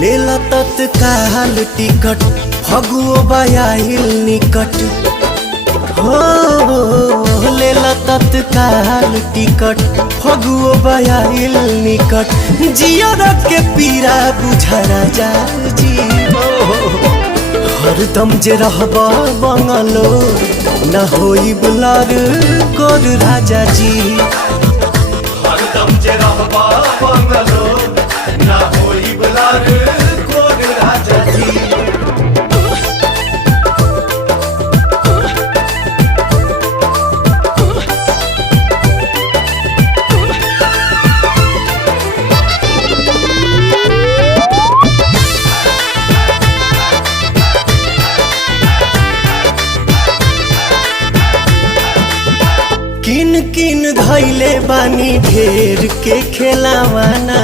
लेला तत्काल टिकट फगुओ बयाइल निकट हो। लेला तत्काल टिकट फगुओ बयाइल निकट जियर के पीरा बुझा राजा जी हरदम जे रहबा बंगलो न होई बुलार कोर राजा जी हरदम जे रहबा बंगलो ना होई बुलार कोर राजा जी। किन किन धैले बानी ढेर के खेलावाना।